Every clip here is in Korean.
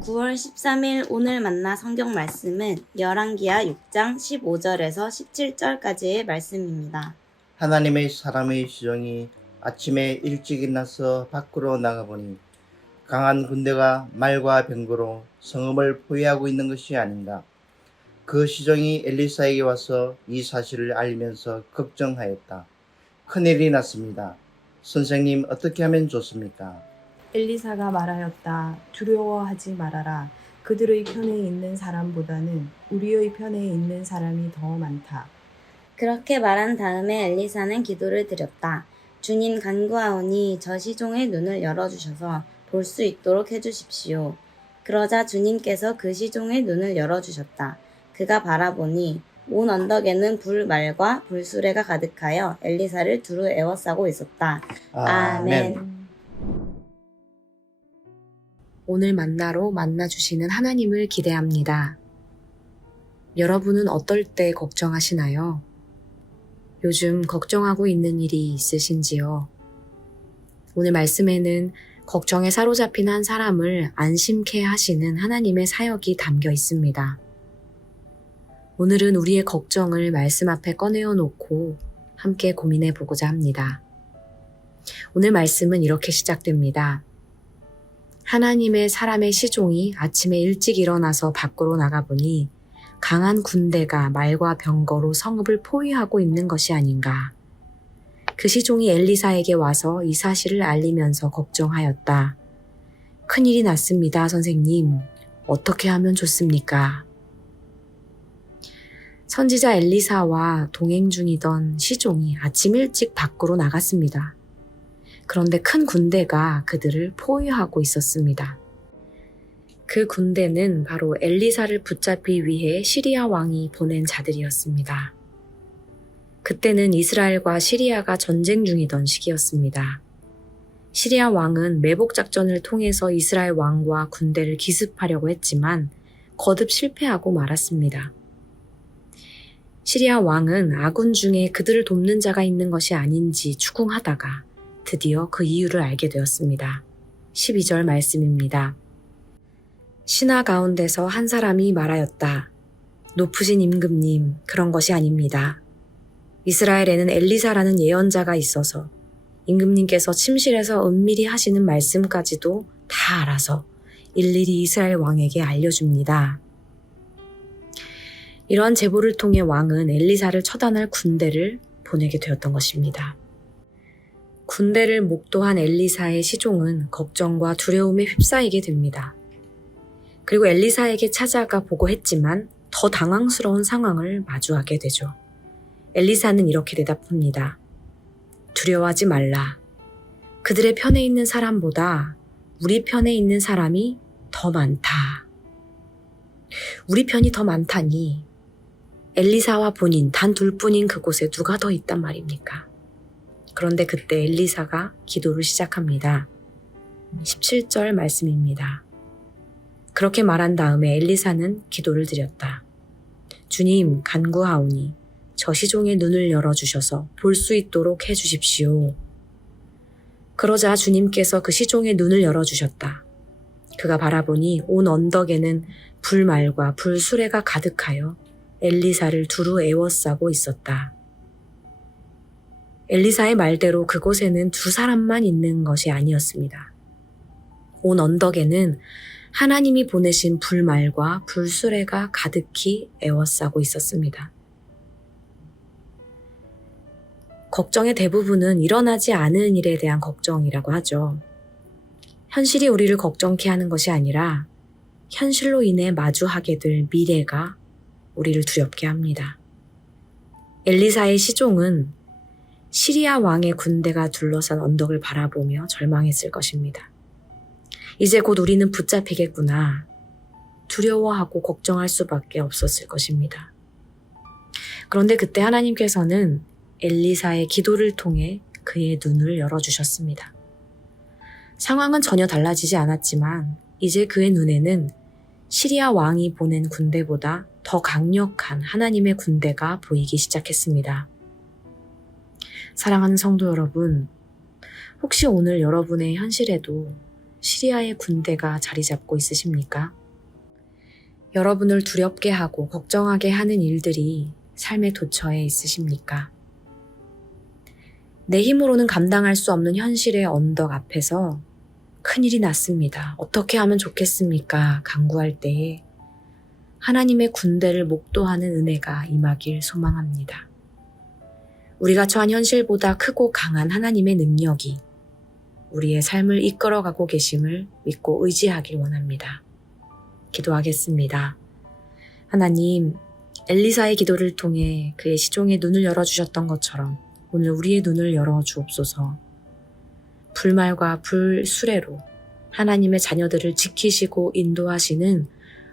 9월 13일 오늘 만나 성경 말씀은 열왕기하 6장 15절에서 17절까지의 말씀입니다. 하나님의 사람의 시종이 아침에 일찍 일어나서 밖으로 나가보니 강한 군대가 말과 병거로 성읍을 포위하고 있는 것이 아닌가. 그 시종이 엘리사에게 와서 이 사실을 알리면서 걱정하였다. 큰일이 났습니다. 선생님, 어떻게 하면 좋습니까? 엘리사가 말하였다. 두려워하지 말아라. 그들의 편에 있는 사람보다는 우리의 편에 있는 사람이 더 많다. 그렇게 말한 다음에 엘리사는 기도를 드렸다. 주님 간구하오니 저 시종의 눈을 열어주셔서 볼 수 있도록 해주십시오. 그러자 주님께서 그 시종의 눈을 열어주셨다. 그가 바라보니 온 언덕에는 불말과 불수레가 가득하여 엘리사를 두루 에워싸고 있었다. 아멘. 오늘 만나로 만나주시는 하나님을 기대합니다. 여러분은 어떨 때 걱정하시나요? 요즘 걱정하고 있는 일이 있으신지요? 오늘 말씀에는 걱정에 사로잡힌 한 사람을 안심케 하시는 하나님의 사역이 담겨 있습니다. 오늘은 우리의 걱정을 말씀 앞에 꺼내어 놓고 함께 고민해 보고자 합니다. 오늘 말씀은 이렇게 시작됩니다. 하나님의 사람의 시종이 아침에 일찍 일어나서 밖으로 나가보니 강한 군대가 말과 병거로 성읍을 포위하고 있는 것이 아닌가. 그 시종이 엘리사에게 와서 이 사실을 알리면서 걱정하였다. 큰일이 났습니다, 선생님. 어떻게 하면 좋습니까? 선지자 엘리사와 동행 중이던 시종이 아침 일찍 밖으로 나갔습니다. 그런데 큰 군대가 그들을 포위하고 있었습니다. 그 군대는 바로 엘리사를 붙잡기 위해 시리아 왕이 보낸 자들이었습니다. 그때는 이스라엘과 시리아가 전쟁 중이던 시기였습니다. 시리아 왕은 매복 작전을 통해서 이스라엘 왕과 군대를 기습하려고 했지만 거듭 실패하고 말았습니다. 시리아 왕은 아군 중에 그들을 돕는 자가 있는 것이 아닌지 추궁하다가 드디어 그 이유를 알게 되었습니다. 12절 말씀입니다. 신하 가운데서 한 사람이 말하였다. 높으신 임금님, 그런 것이 아닙니다. 이스라엘에는 엘리사라는 예언자가 있어서 임금님께서 침실에서 은밀히 하시는 말씀까지도 다 알아서 일일이 이스라엘 왕에게 알려줍니다. 이러한 제보를 통해 왕은 엘리사를 처단할 군대를 보내게 되었던 것입니다. 군대를 목도한 엘리사의 시종은 걱정과 두려움에 휩싸이게 됩니다. 그리고 엘리사에게 찾아가 보고했지만 더 당황스러운 상황을 마주하게 되죠. 엘리사는 이렇게 대답합니다. 두려워하지 말라. 그들의 편에 있는 사람보다 우리 편에 있는 사람이 더 많다. 우리 편이 더 많다니 엘리사와 본인 단 둘뿐인 그곳에 누가 더 있단 말입니까? 그런데 그때 엘리사가 기도를 시작합니다. 17절 말씀입니다. 그렇게 말한 다음에 엘리사는 기도를 드렸다. 주님 간구하오니 저 시종의 눈을 열어주셔서 볼 수 있도록 해주십시오. 그러자 주님께서 그 시종의 눈을 열어주셨다. 그가 바라보니 온 언덕에는 불말과 불수레가 가득하여 엘리사를 두루 에워싸고 있었다. 엘리사의 말대로 그곳에는 두 사람만 있는 것이 아니었습니다. 온 언덕에는 하나님이 보내신 불말과 불수레가 가득히 에워싸고 있었습니다. 걱정의 대부분은 일어나지 않은 일에 대한 걱정이라고 하죠. 현실이 우리를 걱정케 하는 것이 아니라 현실로 인해 마주하게 될 미래가 우리를 두렵게 합니다. 엘리사의 시종은 시리아 왕의 군대가 둘러싼 언덕을 바라보며 절망했을 것입니다. 이제 곧 우리는 붙잡히겠구나. 두려워하고 걱정할 수밖에 없었을 것입니다. 그런데 그때 하나님께서는 엘리사의 기도를 통해 그의 눈을 열어주셨습니다. 상황은 전혀 달라지지 않았지만 이제 그의 눈에는 시리아 왕이 보낸 군대보다 더 강력한 하나님의 군대가 보이기 시작했습니다. 사랑하는 성도 여러분, 혹시 오늘 여러분의 현실에도 시리아의 군대가 자리 잡고 있으십니까? 여러분을 두렵게 하고 걱정하게 하는 일들이 삶의 도처에 있으십니까? 내 힘으로는 감당할 수 없는 현실의 언덕 앞에서 큰일이 났습니다. 어떻게 하면 좋겠습니까? 간구할 때에 하나님의 군대를 목도하는 은혜가 임하길 소망합니다. 우리가 처한 현실보다 크고 강한 하나님의 능력이 우리의 삶을 이끌어가고 계심을 믿고 의지하길 원합니다. 기도하겠습니다. 하나님, 엘리사의 기도를 통해 그의 시종의 눈을 열어주셨던 것처럼 오늘 우리의 눈을 열어주옵소서. 불말과 불수레로 하나님의 자녀들을 지키시고 인도하시는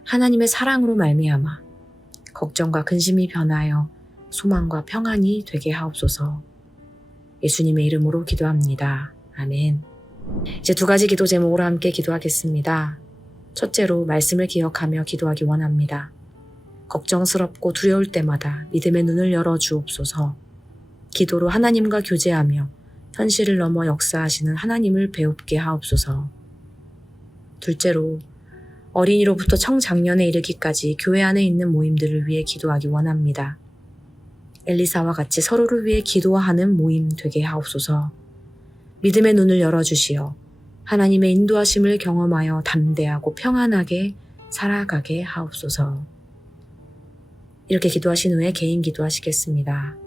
하나님의 사랑으로 말미암아 걱정과 근심이 변하여 소망과 평안이 되게 하옵소서. 예수님의 이름으로 기도합니다. 아멘. 이제 2가지 기도 제목으로 함께 기도하겠습니다. 첫째로 말씀을 기억하며 기도하기 원합니다. 걱정스럽고 두려울 때마다 믿음의 눈을 열어 주옵소서. 기도로 하나님과 교제하며 현실을 넘어 역사하시는 하나님을 배웁게 하옵소서. 둘째로 어린이로부터 청장년에 이르기까지 교회 안에 있는 모임들을 위해 기도하기 원합니다. 엘리사와 같이 서로를 위해 기도하는 모임 되게 하옵소서. 믿음의 눈을 열어주시어 하나님의 인도하심을 경험하여 담대하고 평안하게 살아가게 하옵소서. 이렇게 기도하신 후에 개인 기도하시겠습니다.